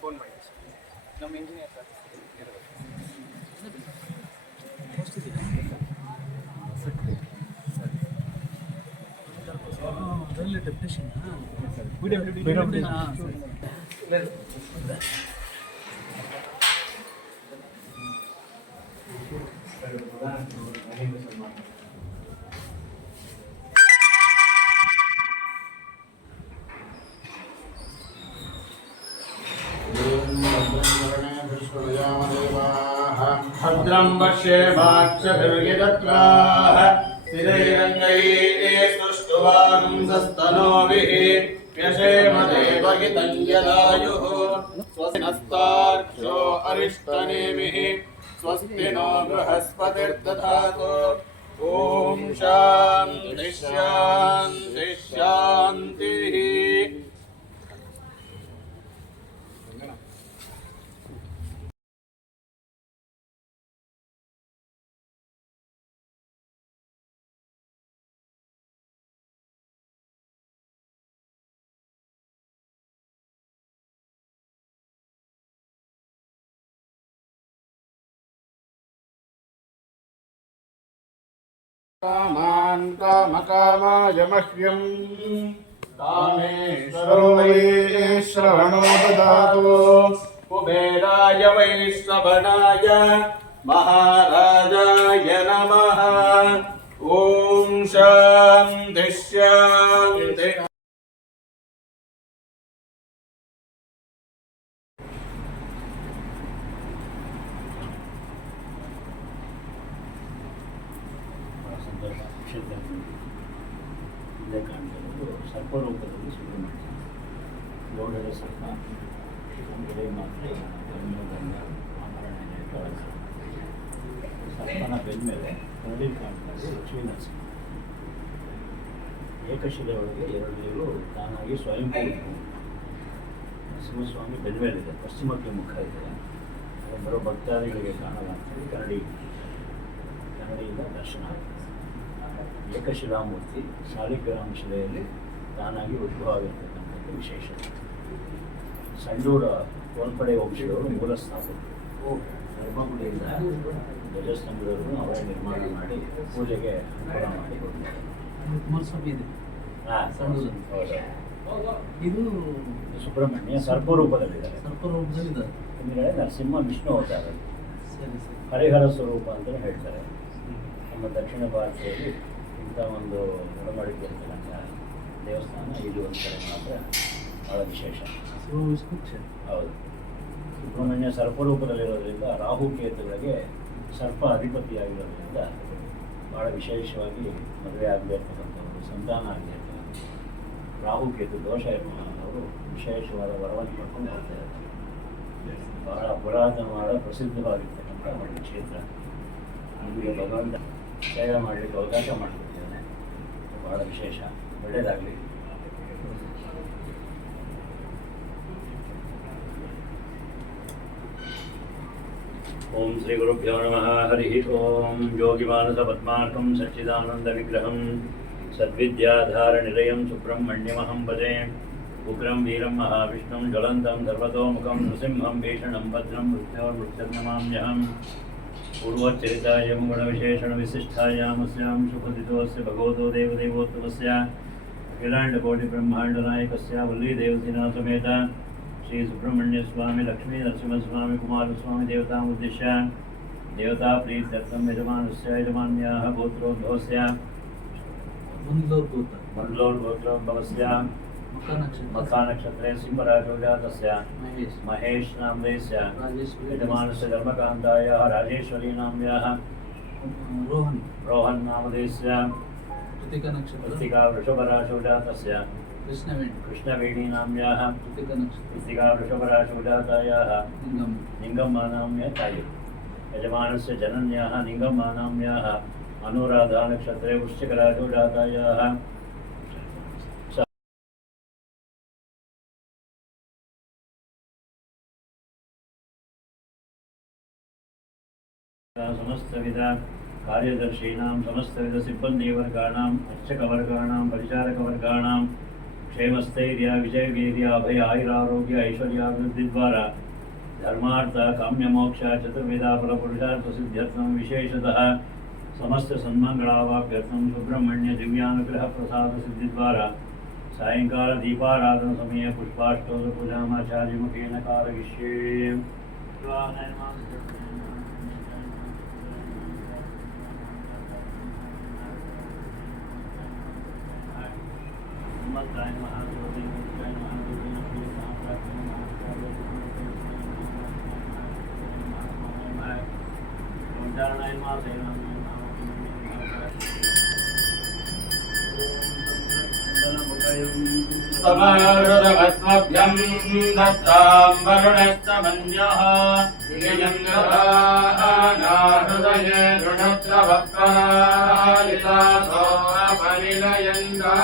Phone ಮಾಡಿ ನಮ್ಮ engineer sir railway deputation भद्रं पश्येमाक्षभिर्यजत्राः स्थिरैरङ्गैः स्तुष्टुवागुंसस्तनोभिः व्यशेम देवहितं यदायुः स्वस्ति नस्तार्क्ष्यो अरिष्टनेमिः स्वस्ति नो बृहस्पतिर्दधातु ॐ शान्तिः शान्तिः शान्तिः कामान् कामकामाय मह्यं कामेश्वरो वै श्रवणो ददातु कुबेराय वैश्रवणाय महाराजाय नमः ॐ शान्तिः शान्तिः ಇಲ್ಲೇ ಕಾಣ್ತಿರೋದು ಸರ್ಪರೂಪದಲ್ಲಿ ಸುಬ್ರಹ್ಮಣ್ಯ ಲೋಢದ ಸರ್ಪ ಗಿಡ ಮಾತ್ರ ಗಂಧ ಆಭರಣ ಸರ್ಪನ ಬೆನ್ಮೇಲೆ ಕರಡಿ ಕಾಣ್ತಾರೆ ಲಕ್ಷ್ಮೀನರಸಿಂಹ ಏಕಶಿಲೆ ಒಳಗೆ ಎರಡು ನೀರು ತಾನಾಗಿ ಸ್ವಯಂಭೂ ನರಸಿಂಹಸ್ವಾಮಿ ಬೆನ್ಮೇಲಿದೆ ಪಶ್ಚಿಮಕ್ಕೆ ಮುಖ ಇದೆ ಬರೋ ಭಕ್ತಾದಿಗಳಿಗೆ ಕಾಣಲಾಗ್ತದೆ ಕನ್ನಡಿಯಿಂದ ದರ್ಶನ ಆಗುತ್ತೆ ಏಕಶಿಲಾಮೂರ್ತಿ ಶಾಲಿಗ್ರಾಮ ಶಿಲೆಯಲ್ಲಿ ತಾನಾಗಿ ಉದ್ಭವ ಆಗಿರ್ತಕ್ಕಂಥದ್ದು ವಿಶೇಷ. ಸಂಡೂರ ಕೋಲ್ಪಡೆ ವಂಶದವರು ಮೂಲ ಸ್ಥಾಪಕರು. ಧರ್ಮಗುಡಿಯಿಂದ ಧ್ವಜಸ್ತಂಭದವರು ಅವರೇ ನಿರ್ಮಾಣ ಮಾಡಿ ಪೂಜೆಗೆ ಅನುಕೂಲ ಮಾಡಿ ಇದು ಸುಬ್ರಹ್ಮಣ್ಯ ಸರ್ಪರೂಪದಲ್ಲಿದ್ದಾರೆ. ಹಿಂದ್ಗಡೆ ನರಸಿಂಹ ವಿಷ್ಣು ಅವತಾರ, ಹರಿಹರ ಸ್ವರೂಪ ಅಂತಲೇ ಹೇಳ್ತಾರೆ. ನಮ್ಮ ದಕ್ಷಿಣ ಭಾರತದಲ್ಲಿ ಇಂಥ ಒಂದು ಒಡಂಬಡಿಕೆ ಇರ್ತಕ್ಕಂಥ ದೇವಸ್ಥಾನ ಇದು ಒಂದು ಕಡೆ ಮಾತ್ರ ಭಾಳ ವಿಶೇಷ. ಹೌದು, ಸುಬ್ರಹ್ಮಣ್ಯ ಸರ್ಪರೂಪದಲ್ಲಿರೋದ್ರಿಂದ ರಾಹುಕೇತುಗಳಿಗೆ ಸರ್ಪ ಅಧಿಪತಿಯಾಗಿರೋದ್ರಿಂದ ಭಾಳ ವಿಶೇಷವಾಗಿ ಮದುವೆ ಆಗಬೇಕಂತಕ್ಕಂಥವ್ರು, ಸಂತಾನ ಆಗಬೇಕಂತ ರಾಹುಕೇತು ದೋಷ ಇರುವಂಥವರು ವಿಶೇಷವಾದ ವರವನ್ನು ಪಡ್ಕೊಂಡು ಹೋಗ್ತಾ ಇರ್ತಾರೆ. ಬಹಳ ಪುರಾತನವಾದ ಪ್ರಸಿದ್ಧವಾಗಿರ್ತಕ್ಕಂಥ ಒಂದು ಕ್ಷೇತ್ರ. ನಿಮಗೆ ಭಗವಂತ ಸೇವೆ ಮಾಡಲಿಕ್ಕೆ ಅವಕಾಶ ಮಾಡಿಕೊಟ್ಟಿದ್ದಾನೆ, ಬಹಳ ವಿಶೇಷ. ಒಳ್ಳೆಯದಾಗಲಿ. ಓಂ ಶ್ರೀ ಗುರುಭ್ಯೋ ನಮಃ. ಹರಿ ಓಂ. ಯೋಗಿಮಾನಸ ಪದ್ಮಾರ್ಕಂ ಸಚ್ಚಿದಾನಂದ ವಿಗ್ರಹಂ ಸದ್ವಿದ್ಯಾಧಾರ ನಿಲಯಂ ಸುಬ್ರಹ್ಮಣ್ಯಮಹಂ ಭಜೆ. ಉಗ್ರಂ ವೀರಂ ಮಹಾವಿಷ್ಣುಂ ಜ್ವಲಂತಂ ಸರ್ವತೋಮುಖಂ ನೃಸಿಂಹಂ ಭೀಷಣಂ ಭದ್ರಂ ಮೃತ್ಯೋರ್ಮೃತ್ಯುರ್ನಮಾಮ್ಯಹಂ. पूर्वोच्चरितायं गुणविशेषणविशिष्टायामस्यां सुपतितोऽस्य भगवतो देवदेवोत्तमस्य अखिलाण्डकोटिब्रह्माण्डनायकस्य वल्लीदेवसेनासमेत श्रीसुब्रह्मण्यस्वामी लक्ष्मीनरसिंहस्वामी कुमारस्वामी देवतामुद्दिश्य देवताप्रीत्यर्थं यजमानस्य यजमान्याः गोत्रोद्भवस्य मण्डलोद्भवस्य मखानक्षत्रे सिंहराजो जातस्य महेश नामदेस्य यजमानस्य धर्मकान्तायाः राजेश्वरी नाम्याः रोहन नामदेस्य कृत्तिका वृषभराशो जातस्य कृष्णवेणी नाम्याः कृत्तिका वृषभराशो जातायाः निङ्गम्मा नाम्या तायु. यजमानस्य जनन्याः निङ्गम्मा नाम्याः अनुराधा नक्षत्रे वृश्चिकराजो जातायाः समस्तविध कार्यदर्शीनां समस्तविध सिब्बन्दिवर्गाणां अर्चकवर्गाणां परिचारकवर्गाणां क्षेमस्थैर्य विजयवीर्य अभय आयुरारोग्य ऐश्वर्याभिवृद्धि द्वारा धर्मार्थ काम्य मोक्ष चतुर्विधा फलपुरुषार्थ सिद्ध्यर्थम विशेषतः समस्त सन्मंगलावाप्यर्थम सुब्रह्मण्य दिव्यानुग्रह प्रसाद सिद्धि द्वारा सायंकाल दीपाराधन समये पुष्पाष्टोत्तर पूजामाचार्य मुखेन कारयिष्ये। समाहृतमस्मभ्यं दत्तां वरुणश्च मन्यः हृदये दृढत्रवक्त्रालिता सोमपरिणयन्ता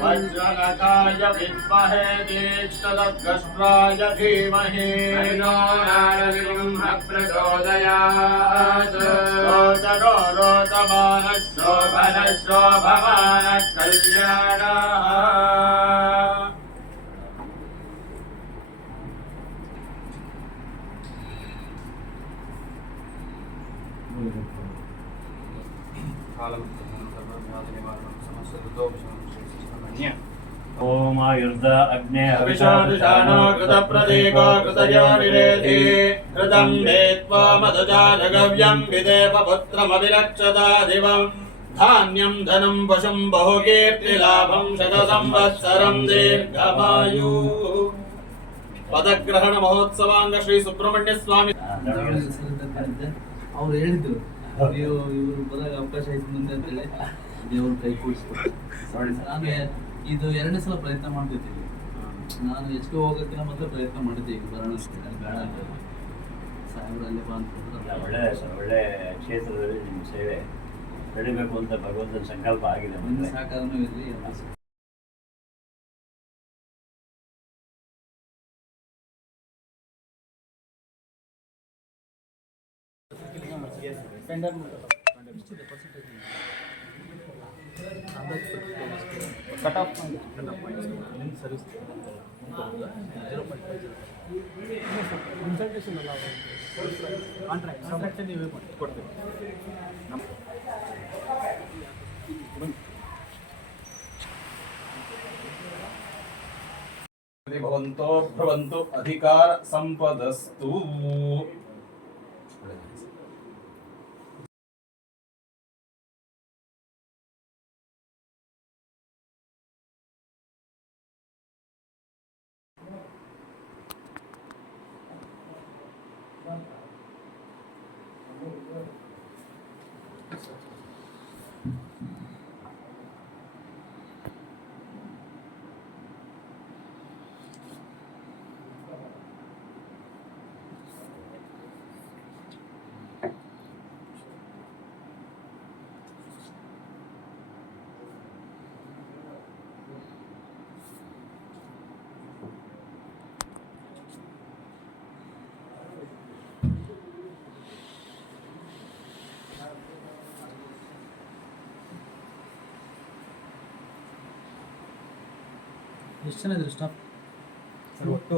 वज्रनखाय विद्महे दीक्षतद्गष्ट्राय धीमहि तन्नो नारसिंहः प्रचोदयात्। रोचनो रोचमानः शोभनः शोभमानः कल्याणः। ओम आयुर्द अग्ने अभिषादुषाणो कृतप्रदीपो कृतयोनिरेधि कृतं भेत्वा मधुजानगव्यं विदेवपुत्रमभिरक्षता दिवं धान्यं धनं पशुं बहुकीर्तिलाभं शतसंवत्सरं दीर्घमायु। पदग्रहण महोत्सवांग श्री सुब्रह्मण्य स्वामी ಅವ್ರು ಹೇಳಿದ್ರು ನೀವು ಇವರು ಬರೋಕೆ ಅವಕಾಶ ಆಯ್ತು ಮುಂದೆ ಅಂತೇಳಿ ದೇವ್ರ ಕೈ ಕೂಡಿಸ್ಕೊಡ್ತಾರೆ. ನಾನು ಇದು 2ನೇ ಸಲ ಪ್ರಯತ್ನ ಮಾಡ್ತಿದ್ದೀನಿ. ನಾನು ಹೆಚ್ಚಿಗೆ ಹೋಗೋಕ್ಕಿಂತ ಮೊದಲು ಪ್ರಯತ್ನ ಮಾಡಿದ್ದೆ ಈಗ ಬರೋಣ ಅಲ್ಲಿ ಬೇಡ ಅಂತ ಸಾಹೇಬ್ರು ಅಲ್ಲೇ ಬಾ ಅಂತಂದ್ರೆ ಒಳ್ಳೆ ಕ್ಷೇತ್ರದಲ್ಲಿ ನಿಮ್ಮ ಸೇವೆ ನಡಿಬೇಕು ಅಂತ ಭಗವಂತನ ಸಂಕಲ್ಪ ಆಗಿದೆ. ಮುಂದೆ ಸಹಕಾರನೂ ಇರಲಿ ಎಲ್ಲ ಕಟ್ ಆಫ್ ಸರ್ವಿಸ್ 0.5 ಕನ್ಸಲ್ಟೇಷನ್ ಅಲ್ಲ ಕಾಂಟ್ರಾಕ್ಟ್ ನೀವೇ ಕೊಡ್ತೀವಿ. भवन्तो भ्रवन्तु अधिकार संपदस्तु। ಎಷ್ಟು ಜನ ಇದ್ರು ಸ್ಟಾಫ್ ಸರ್? ಒಟ್ಟು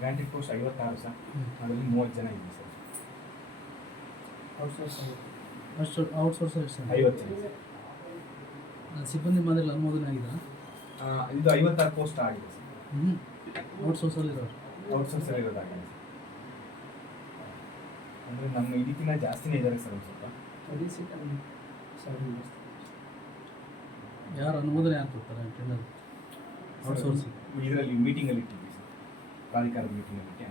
ಗ್ರಾಂಟೆಡ್ ಪೋಸ್ಟ್ 56 ಸರ್. ಅದರಲ್ಲಿ 30 ಜನ ಇದ್ದೀವಿ ಸರ್. ಔಟ್ಸೋರ್ಸ್ ಎಷ್ಟು ಜನ? 50 ಜನ ಸರ್. ಸಿಬ್ಬಂದಿ ಮಾದರಿ ಅನುಮೋದನೆ ಆಗಿದೆ. ಇದು 56 ಪೋಸ್ಟ್ ಆಗಿದೆ ಸರ್. ಔಟ್ಸೋರ್ಸಲ್ಲಿ ಇರೋರು ಔಟ್ಸೋರ್ಸ್ ಎಲ್ಲ ಇರೋದಾಗಿದೆ ಸರ್. ಅಂದರೆ ನಮ್ಮ ಇದಕ್ಕಿಂತ ಜಾಸ್ತಿನೇ ಇದ್ದಾರೆ ಸರ್ ಒಂದು ಸ್ವಲ್ಪ. ಯಾರು ಅನುಮೋದನೆ ಯಾರು ಕೊಡ್ತಾರೆ ಟೆಂಡರ್? ಔಟ್ಸೋರ್ಸ್ ಇದರಲ್ಲಿ ಮೀಟಿಂಗಲ್ಲಿ ಇಟ್ಟಿದ್ದೀವಿ ಸರ್, ಪ್ರಾಧಿಕಾರದ ಮೀಟಿಂಗಲ್ಲಿ ಇಟ್ಟು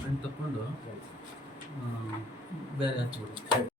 ಪ್ರಿಂಟ್ ತಗೊಂಡು ಬೇರೆ ಹಚ್ಬಿಡು.